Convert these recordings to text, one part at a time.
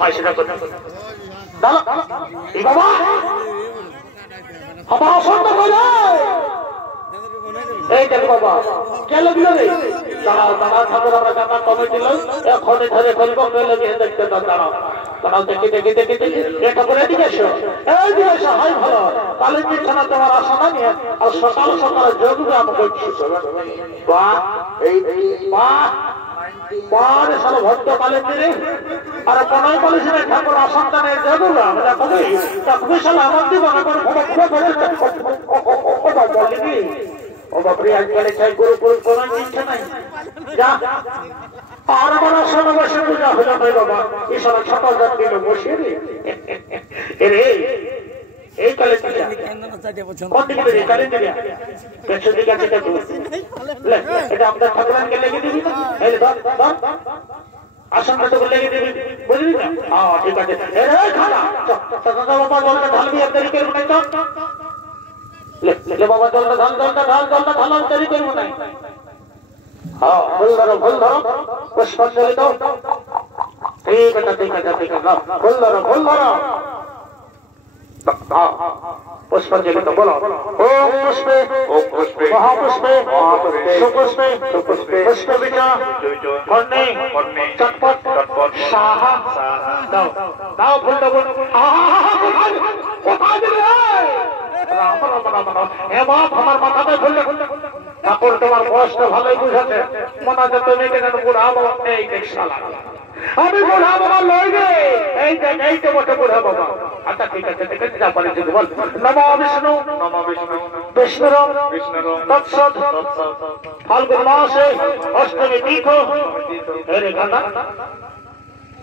মাইসিটা করতে দাঁড়া এই বাবা আমার অসন্ত করে এই দেখ বাবা কেন দিল রে দাঁড়াও দাঁড়াও ঠাকুর আমরা কাকা কমিটি লোক এখনই ধরে ফেলবো নইলে গিয়ে দেখতে দাঁড়াও দাঁড়াও দেখি দেখি দেখি দেখি এটা করে এদিকে এসো এইদিকে এসো হয় ভালো কালী বিছানা তোমার আসনা নিয়ে আর সকাল সকালে জরুরি আমাকে বাহ এই বাহ বারে সারা ভক্ত কালের দিনে আর কোনায় বলেছিলেন ঠাকুর অসন্তানের জরুরা আমরা কবি তা বিশাল আমার জীবনে কোনো বলিনি ও বাপরে আজকালে চাই গুরু গুরু কোনো ইচ্ছা নাই যা আর আমার আসনে বসে পূজা হলো নাই বাবা এই সারা ছোট জাত দিল বসে রে এই কালে কোন দিকে রে কালে দিকে পেছন দিকে আছে তো এটা আমাদের ঠাকুরানকে লেগে দিবি না এই ধর ধর আসনটা তো লেগে দিবি বুঝলি না হ্যাঁ ঠিক আছে এই খানা দাদা বাবা জলটা ঢালবি এক তারিখের মনে তো ले बाबा जल्द ढाल तेरी कोई नहीं हाँ भूल धरो पुष्पांजलि दो ठीक है भूल धरो हाँ पुष्पांजलि तो बोलो ओम पुष्पे महापुष्पे सुपुष्पे पुष्प विचा फन्ने चटपट साहा दाओ भूल दो राम राम राम राम हे बाप हमार माथा पे फुल ठाकुर तुम्हार कष्ट ভালোই বুঝাতে মনে আছে তুমি কেন বুড়া বাবা এই দেখ শালা আমি বুড়া বাবা লই রে এই তো বটে বুড়া বাবা আচ্ছা ঠিক আছে যা পারি যদি বল নমো বিষ্ণু বিষ্ণুরম তৎসৎ ফাল্গুন মাসে অষ্টমী তিথি রে গানা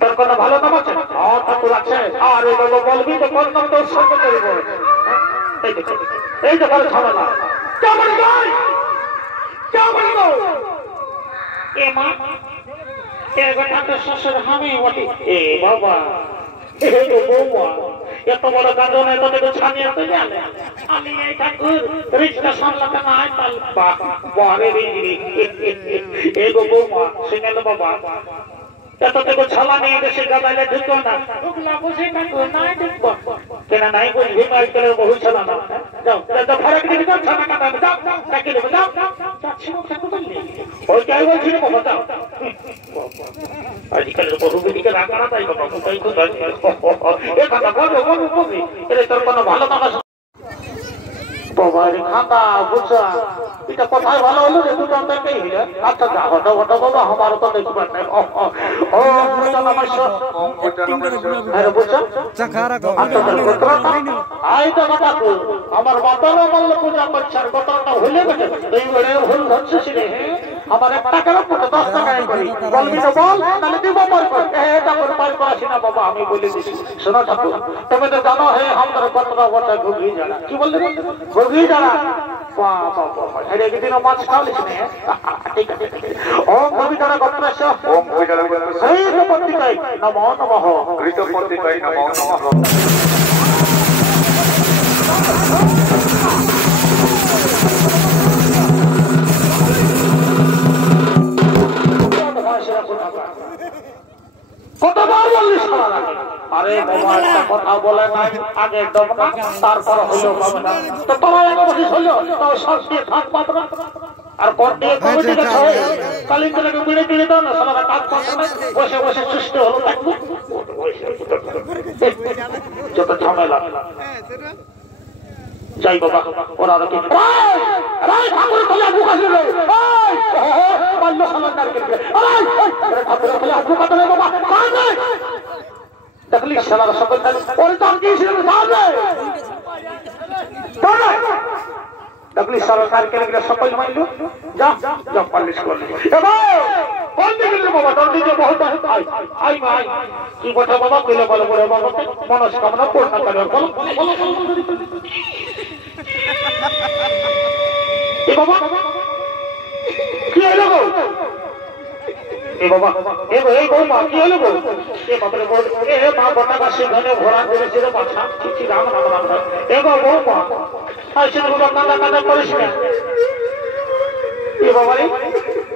তোর কোন ভালো নাম আছে হ্যাঁ ঠাকুর আছে আরে বাবা বলবি তো কোন নাম তোর সঙ্গে করব এই দেখো ঝামেলা কেমন গাই কেমন গো এ মা এ কথা তো শ্বশুর আমি বলি এ বাবা এই তো বৌমা এত বড় গাজন এত দেখো ছানিয়ে তো জানে আমি এই ঠাকুর রিজটা সামলাতে না আই তাল বারে রে এই গো বৌমা সিঙ্গেল বাবা এত দেখো ছালা নিয়ে দেশে গাদাইলে ঢুকো না ওগুলা বসে থাকো নাই ঢুকবো কেনা নাই বুঝবি মাই করে বহু ছালা না যাও তো ফারাক দিকে যাও ছানা কাটা যাও তাকে দেবো যাও যাচ্ছি না থাকো বললি ওই যাই বলছি না বাবা যাও আজকাল বহু দিকে রাখা না তাই বাবা তাই খুব এ কথা বলো এর তোর কোনো ভালো কথা বাবার খাতা বুঝা এটা কোথায় ভালো হলো রে দুটো দেখেই হইলো আচ্ছা যা হটো বাবা আমারও তো দেখবার নাই ও বুঝা নমস্য আরে বুঝা চাখারা গো আই তো কথা কো আমার বাবার মল্ল পূজা করছে আর কতটা হইলে বটে এই বড়ে ভুল হচ্ছে রে আমার 1 টাকার পুরো 10 টাকা করি বলবি তো বল তাহলে দিব পর পর এটা করে পার করাছি না বাবা আমি বলে দিছি শোনো ঠাকুর তুমি তো জানো হে আমাদের কতটা বড় ঘুগি জানা কি বললে ঘুগি জানা বাবা আরে একদিন মাছ খাওয়ালিস না ঠিক আছে ওম কবিতারা গত্রস্য ওম কবিতারা গত্রস্য সেই তো পত্রিকায় নমো নমঃ কৃত পত্রিকায় নমো নমঃ কতবার বললি সারা লাগে আরে বাবা একটা কথা বলে নাই আগে দম না তারপর হলো হবে না তো তোরা এক বসে হলো তাও সব দিয়ে থাক পাতরা আর করতে কমিটি গেছে কালিন্দরকে বিড়ে দাও না সারা কাজ করতে না বসে বসে সুস্থ হলো থাকবো যত ঝামেলা যাই বাবা ওরা কি আরে ঠাকুর খোলা বুকা ছিল এই বন্ধ সমাদার করবে আরে ঠাকুর খোলা বুকা তো বাবা সামনে দেখলি শালা সকল ওরে তো কি ছিল সামনে দেখলি সরকার কে লাগলে সকল মাইলো যা যা পালিশ করলি এবার কোন দিকে বাবা তোর দিকে বহুত আই ভাই কি কথা বাবা কইলে বলো বড় বাবা মনস্কামনা পূর্ণ করে বলো এ বাবা কি হলো গো এ বাবা এই বৌমা কি হলো গো এ বাবারে বল এ মা বটা কাছে ঘরে ঘোড়া করেছে রে বাছা কি রাম রাম রাম এ গো বৌমা আইছে বাবা কাঁদা কাঁদা করিস না এ বাবা রে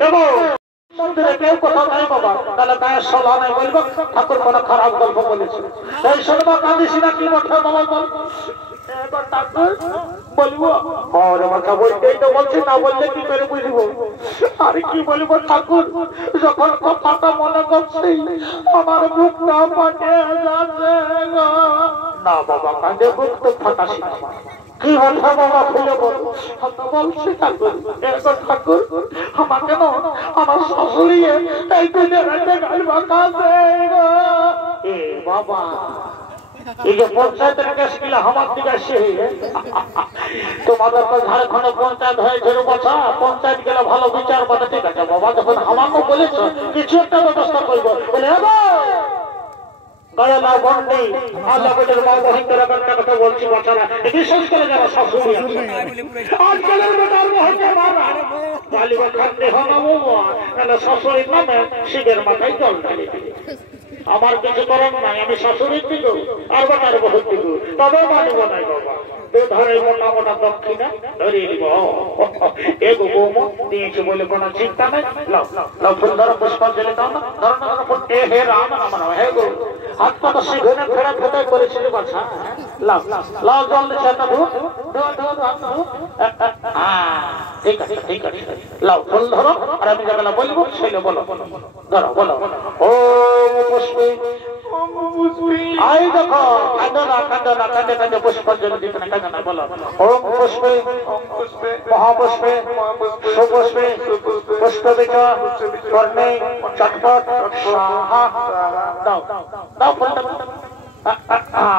এ গো মন্দিরে কেউ কোথাও নাই বাবা, তাহলে গায়ের সলা নাই বলবো ঠাকুর কোনো খারাপ গল্প বলেছে। এই শুনবো কাঁদিস না কি বলছো বাবা বল বলবো আর মাথা বলতেই তো বলছি, না বললে কি করে বুঝবো? আর কি বলবো ঠাকুর, যখন কথাটা মনে করছি আমার বুকটা ফাটে যাচ্ছে। না বাবা কাঁদে বুক তো ফাটাসি না, কি কথা বাবা খুলে বলছি ঠাকুর। এরকম ঠাকুর আমার কেন আমার শাশুড়ি এই দুধে রাখতে গাড়বা কাছে এ বাবা, এই যে পঞ্চায়েতের কেস গুলো আমার দিকে আসে, তোমাদের তো ঝাড়খণ্ডে পঞ্চায়েত হয়েছে বছা, পঞ্চায়েত গেলে ভালো বিচার পাবে, ঠিক আছে বাবা। যখন আমাকে বলেছো কিছু একটা ব্যবস্থা করবো বলে দয়ালা বন্দি আল্লাহ বলের মা বহিন্দর কথা বলছি বাচ্চারা, বিশেষ করে যারা শাশুড়ি আজকালের বেটার মহত্বে মারা বালিবা খাদ্যে হনাবো তাহলে শাশুড়ির নামে শিবের মাথায় জল ঢালি। আমার কিছু করার নাই, আমি শাশুড়ির দিল আর বেটার বহুত দিল, তবে মানব নাই বাবা। তো ধরে মোটা মোটা দক্ষিণা ধরিয়ে দিব, এগো বৌমা দিয়েছে বলে কোনো চিন্তা নাই। লাও ফুল ধরো পুষ্পাঞ্জলি দাও না, ধরো না ফুল। এ হে রাম নাম নাও, হে গো হাত পাতা শিখনে ফেরা ফেটাই করেছিল বাছা। লাও লাও জল দিচ্ছে না, ধুত ঠিক আছে ঠিক আছে। লাও ফুল ধরো আর আমি যেগুলো বলবো সেগুলো বলো, ধরো বলো। ও পুষ্পে আই দেখো কাঁদো না কাঁদো না, কাঁদে কাঁদে পুষ্পাঞ্জলি দিতে না, কাঁদো না বলো। ওম পুষ্পে মহাপুষ্পে সুপুষ্পে পুষ্পবিচ কর্ণে চটপট স্বাহা। দাও দাও ফুলটা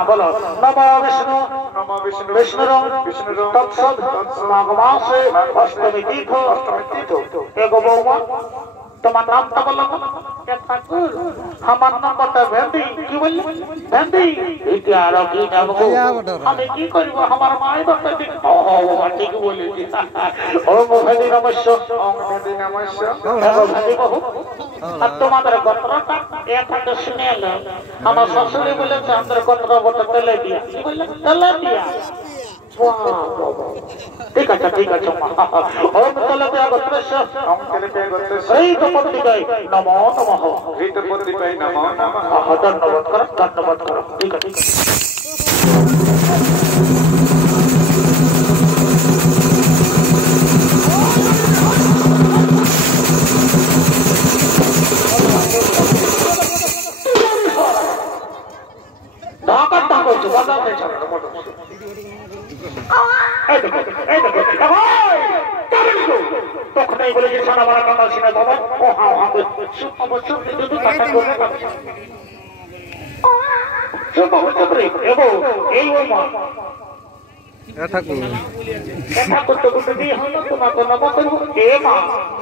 বলো। নমো বিষ্ণু বিষ্ণুর তৎসদ মাঘ মাসে অষ্টমী তীর্থ। এগো বৌমা তোমার নামটা বলো না। ঠাকুর আমার নামটা ভেন্দি। কি বললি ভেন্দি? আরো কি যাবো আমি কি করব, আমার মায়ের বাপটা ঠিক ঠিক বলেছি। ওম ভেন্দি নমস্য ভেন্দি নমস্য ভেন্দি বহু। আর তোমাদের গোত্রটা একটা শুনে এলো, আমার শাশুড়ি বলেছে আমাদের গোত্র বটে তেলে দিয়া। কি বললে? তেলে দিয়া। ঠিক আছে ঠিক আছে। ওম তেলে গোত্রস্য হৃতপত্রিকায় নমো নমঃ। হৃতপত্রিকায় নমো নমঃ। ধন্যবাদ করো ধন্যবাদ করো। ঠিক আছে ঠিক আছে। ঢাকার ঢাকা হচ্ছে বাজার হয়েছে তখনই বলে যে সারা বারা কাঁদা সিনা বাবা ও হাও হাবে এই ওই মা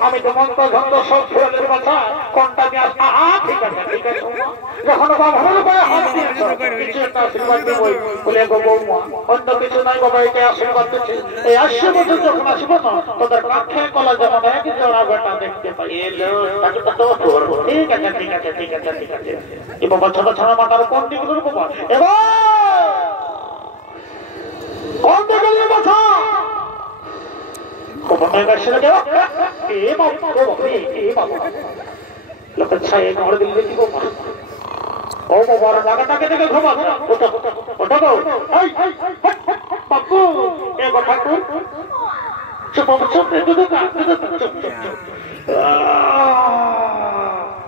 আমি তো মন্ত্র ধন্দ সব ফুলের কথা কোনটা ঠিক আছে ঠিক আছে। যখন বলে গো বৌমা অন্য কিছু নাই বাবা, এটাই আশীর্বাদ দিচ্ছে। এই 80 বছর যখন আসবো না তোদের কাঠের কলা যেমন একই জোড়া বেটা দেখতে পাই। ঠিক আছে ঠিক আছে ঠিক আছে ঠিক আছে। এ বাবা ছোট ছাড়া মাথার কোন দিকগুলোর বাবা এবার জায়গাটাকে দেখে ঘুমা ওটা বাপু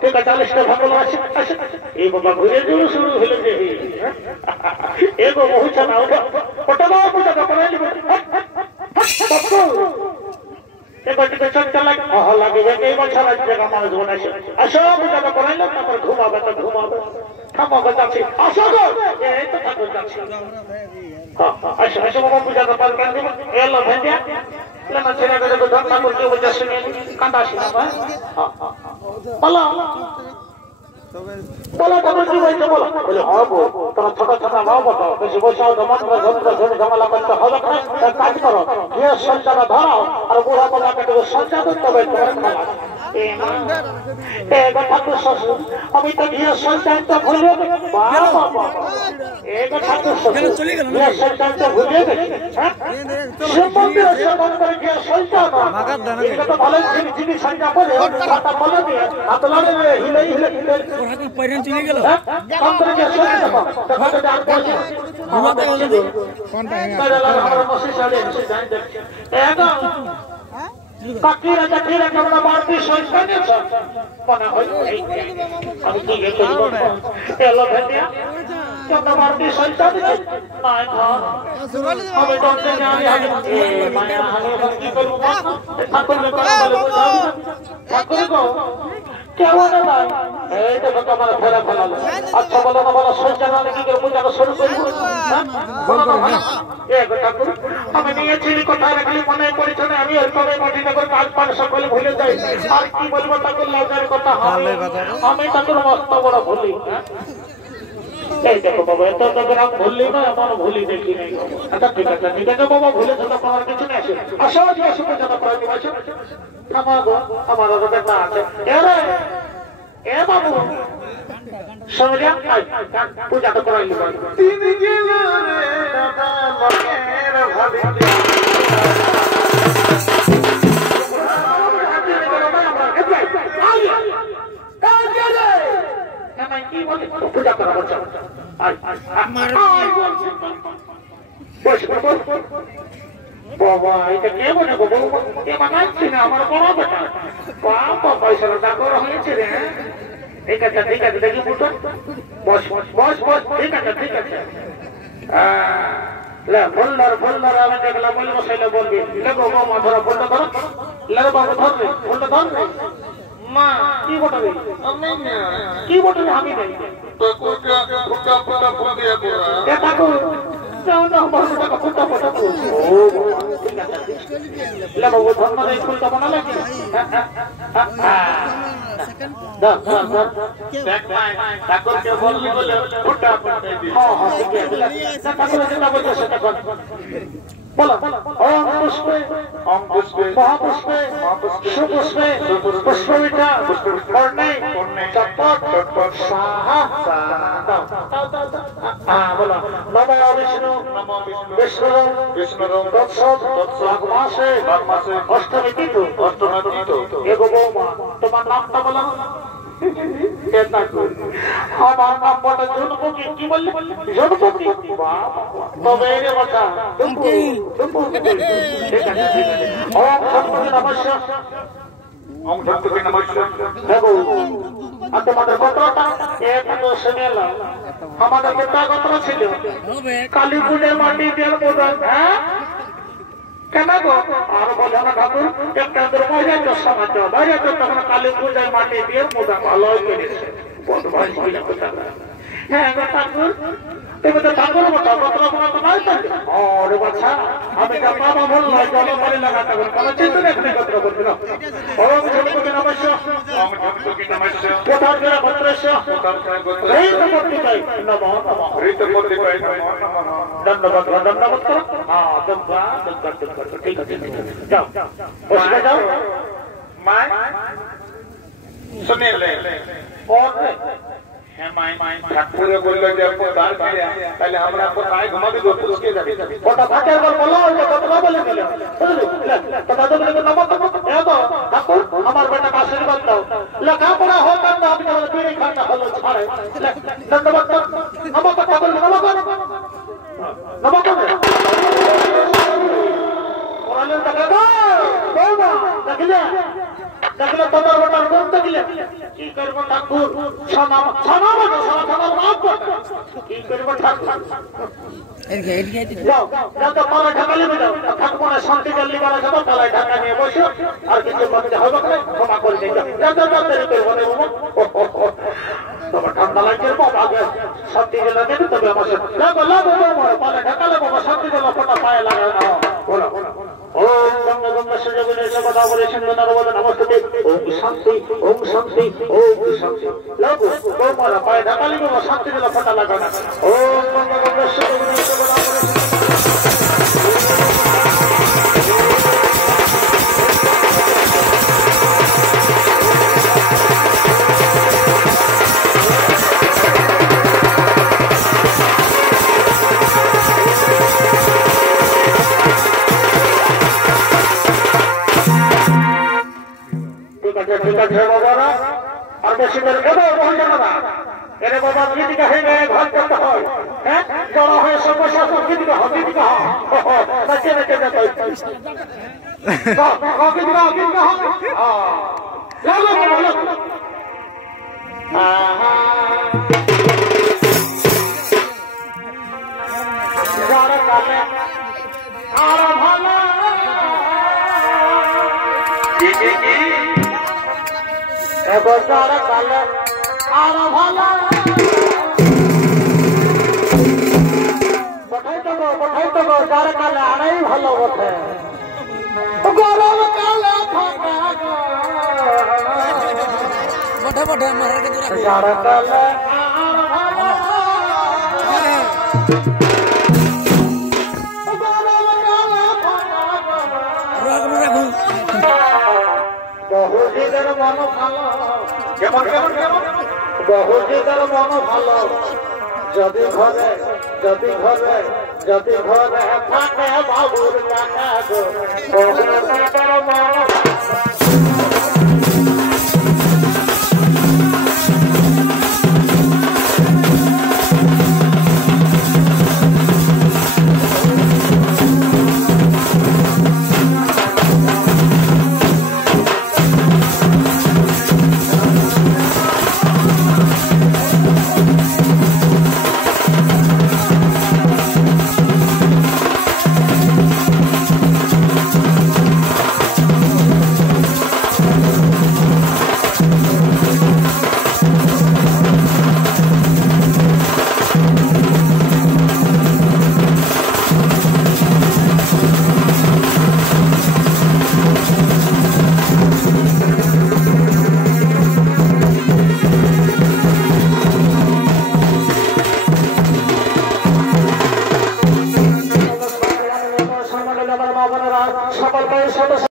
ঠিক আছে 40টা ভালো আছে। এই বাবা ঘুরে ঘুরে শুরু হলো যে এগো বহুছা না ওটা দাও ওটা করাই দিব বাপু এবার টিকে চলতে লাগে এই বছর লাগবে মানুষ বলেছে। আসো ওটা করাইলো তারপর ঘুমাবে তো ঘুমাবে থামাবে যাচ্ছি। আসো গো এই তো ঠাকুর যাচ্ছি। আসো আসো বাবা পূজা করবার কেন দিব এলো ভেন্ডিয়া লেনা ছেড়ে গেলে তো ধর্ম করতে বলছে শুনে কাঁদা শুনে বলো বলো তোমার কি বলছো বলো। বলে হবো তোমার ছোট ছোট ভাও বলো বেশি বসাও জমান ধরে ঝামেলা করতে হবে না। কাজ করো গিয়ে সঞ্চাটা ধরাও আর বুড়া বাবাকে সঞ্চা করতে হবে তোমার খাওয়া ঠাকুর শ্বশুর আমি তো গিয়ে সন্তানটা ভুলে ঠাকুর সন্তানটা ভুলে গেছি ভালো জিনিস সঞ্চা করে বলে দিয়ে হাত লড়ে হিলে হিলে হিলে চলে গেল কাকিরা চাকিরা কেমন বাড়তি সংখ্যা নিয়েছ মনে হয় আমি কি এলো ভেটিয়া কেমন বাড়তি সংখ্যা দিচ্ছে নাই আমি দরজা মায়া আমি কি করবো ঠাকুর ঠাকুর গো কেমন ভাই এই দেখো তোমার ফেরা ফেলালো আচ্ছা বলো না বলো সংখ্যা না কি করে পূজাটা শুরু করবো আমি নিয়েছি কোথায় রাখলি মনে করেছ না আমি ওইভাবে মাটিটা করে কাজ পান সকলে ভুলে যাই আর কি বলবো তাকে লজ্জার কথা আমি তাকে মস্ত বড় ভুলি এই দেখো বাবা এত গ্রাম ভুললি না এমন ভুলি দেখি নাই আচ্ছা ঠিক আছে বাবা ভুলে তো তোমার কিছু নেই আসে আসো আজকে আসো পূজাটা করে দিব আসো আমার ওদের না আছে এ বাবু সমঝা পূজাটা করাই দিব তিন গেল রে দাদা মনের ভাবি পূজা করা বলছে বাবা এটা কে বলে কে বানাচ্ছি না আমার বড় বেটা বাবা পয়সাটা চাকর হয়েছে রে ঠিক আছে দেখি বুঝো বস ঠিক আছে ফোল্ডার আমি দেখলাম বলি মশাইলে বলবি লেগো বাবা ধরো ফোনটা ধরো লেগো বাবু ধরবে ফোনটা ধরবে মা কি বটবে কি বটবে আমি নেই ঠাকুর বলো ওম পুষ্পে মহাপুষ্পে সুপুষ্পে পুষ্পবিটা কর্ণে চটপট সাহা বলো নমো বিষ্ণু বিষ্ণু মাসে অষ্টমী তিথি এগো বৌমা তোমার নামটা বলো আমার নাম বলে জনপতি কি বললি জনপতি তবে রে বাচ্চা তোমাদের গোত্রটা আমাদের গোটা গোত্র ছিল কালীপুরের মাটি দিয়ে প্রধান হ্যাঁ কেন গো আর বলে না ঠাকুর একটা বাজার সমাজ বাজার তখন কালী পূজায় মাটি দিয়ে মোদা ভালো করেছে হ্যাঁ গো ঠাকুর তুমি তো ঠাকুর মতো গোত্র তো নাই ওরে বাচ্চা আমি যা বাবা বললাম জল পানি লাগাতে হবে কোনো চিন্তা নেই গোত্র করবে না ওম জনপতি নমস্য কোথার জেলা ভদ্রেশ এই তো করতে চাই নমঃ ধন্যবাদ করো হ্যাঁ ধন্যবাদ ঠিক আছে যাও বসে যাও মা শুনে লে ঠাকুরে বললো যে তাহলে আমরা কোথায় ঘুমাবি পুষকে যাবি ওটা ভাতের বল বলো কথা বলে দিল ঠাকুর আমার বেটাকে আশীর্বাদ দাও লেখাপড়া হোক না আপনি আমাদের বিড়ি খান্না হলো ছাড়ে ধন্যবাদ আমার কথা বলবে দেখলে তোমার বেটার বলতে গেলে কি করবো ঠাকুর কি করবো ঠাকুর পালায় ঢাকা নিয়ে যাও ঠাকুর শান্তি জল নিবার যাবো পালায় ঢাকা নিয়ে বসো আর কিছু করতে হবে ক্ষমা করে দিয়ে তোমার ঠান্ডা লাগছে আগে শান্তি জল নেবে তবে আমার পালায় ঢাকা লেবো শান্তি জল ফোটা পায়ে লাগায় না বলো ওম গঙ্গা গঙ্গা সূর্যগুণে সর্বদা বলে সুন্দর বলে নমস্তে ওম শান্তি লাগো তোমার পায়ে ঢাকা লিখো শান্তি দিলে ফোঁটা লাগানো ওম গঙ্গা গঙ্গা সূর্যগুণে সর্বদা বলে মসজিদের এবার বহু জানা এরে বাবা গীতিকা হয়ে গেলে ঘর করতে হয় হ্যাঁ জড়ো হয়ে সমস্যা তো গীতিকা হয় গীতিকা হয় বাচ্চা বেঁচে যেতে হয় গীতিকা হয় যারা কালে আর ভালো এবার যারা কালে আর ভালো পঠাইতে গো যারা কালে আরাই ভালো বটে গরম কালে বটে বটে আমার যারা কালে বহুজিদের মন ভালো কেমন কেমন কেমন বহুজিদের মন ভালো যদি ঘরে থাকে বাবুর কাকা গো বহুজিদের মন সকল